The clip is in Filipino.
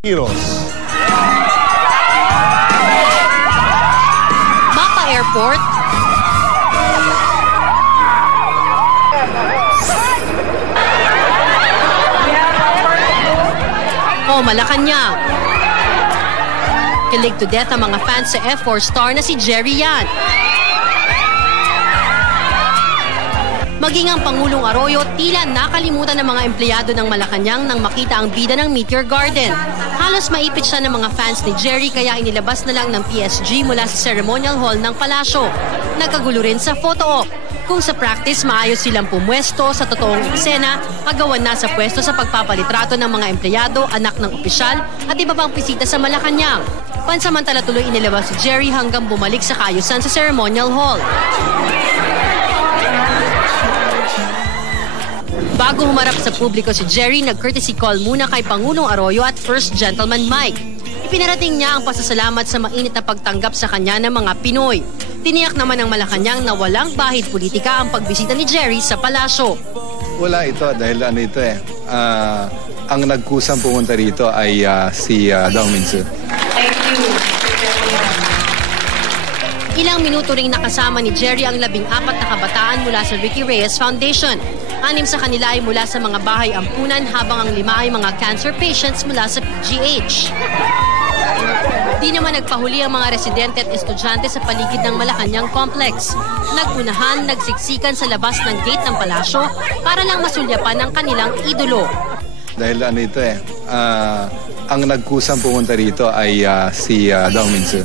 Heroes. Mapa Airport, o Malacanang. Kilig to death ang mga fans sa F4 star na si Jerry Yan. Maging ang Pangulong Arroyo, tila nakalimutan ng mga empleyado ng Malacanang nang makita ang bida ng Meteor Garden. Halos maipit siya ng mga fans ni Jerry kaya inilabas na lang ng PSG mula sa ceremonial hall ng palasyo. Nagkagulo rin sa photo op. Kung sa practice maayos silang pumwesto, sa totoong eksena, agawan na sa pwesto sa pagpapalitrato ng mga empleyado, anak ng opisyal at iba pang bisita sa Malacanang. Pansamantala tuloy inilabas si Jerry hanggang bumalik sa kaayusan sa ceremonial hall. Bago humarap sa publiko si Jerry, nag-courtesy call muna kay Pangulong Arroyo at First Gentleman Mike. Ipinarating niya ang pasasalamat sa mainit na pagtanggap sa kanya ng mga Pinoy. Tiniyak naman ng Malacanang na walang bahid politika ang pagbisita ni Jerry sa palasyo. Wala ito dahil ang nagkusang pumunta rito ay si Dong Minsu. Thank you. Ilang minuto ring nakasama ni Jerry ang 14 na kabataan mula sa Ricky Reyes Foundation. 6 sa kanila ay mula sa mga bahay ampunan habang ang 5 ay mga cancer patients mula sa PGH. Di naman nagpahuli ang mga residente at estudyante sa paligid ng Malacanang Complex. Nagunahan, nagsiksikan sa labas ng gate ng palasyo para lang masulyapan ang kanilang idolo. Dahil ang nagkusang pumunta rito ay si Dong Minsu.